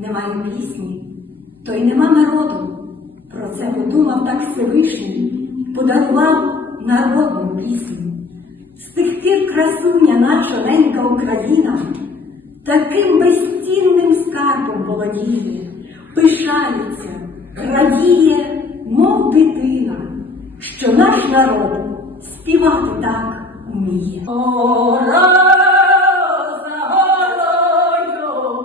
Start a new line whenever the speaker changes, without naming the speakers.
немає пісні, то й нема народу. Про це подумав так Всевишній, подарував народну пісню. З тих пір красуня наша ненька Україна таким безцінним скарбом володіє, пишається, радіє, мов дитина, що наш народ співати так уміє. О, роза горою,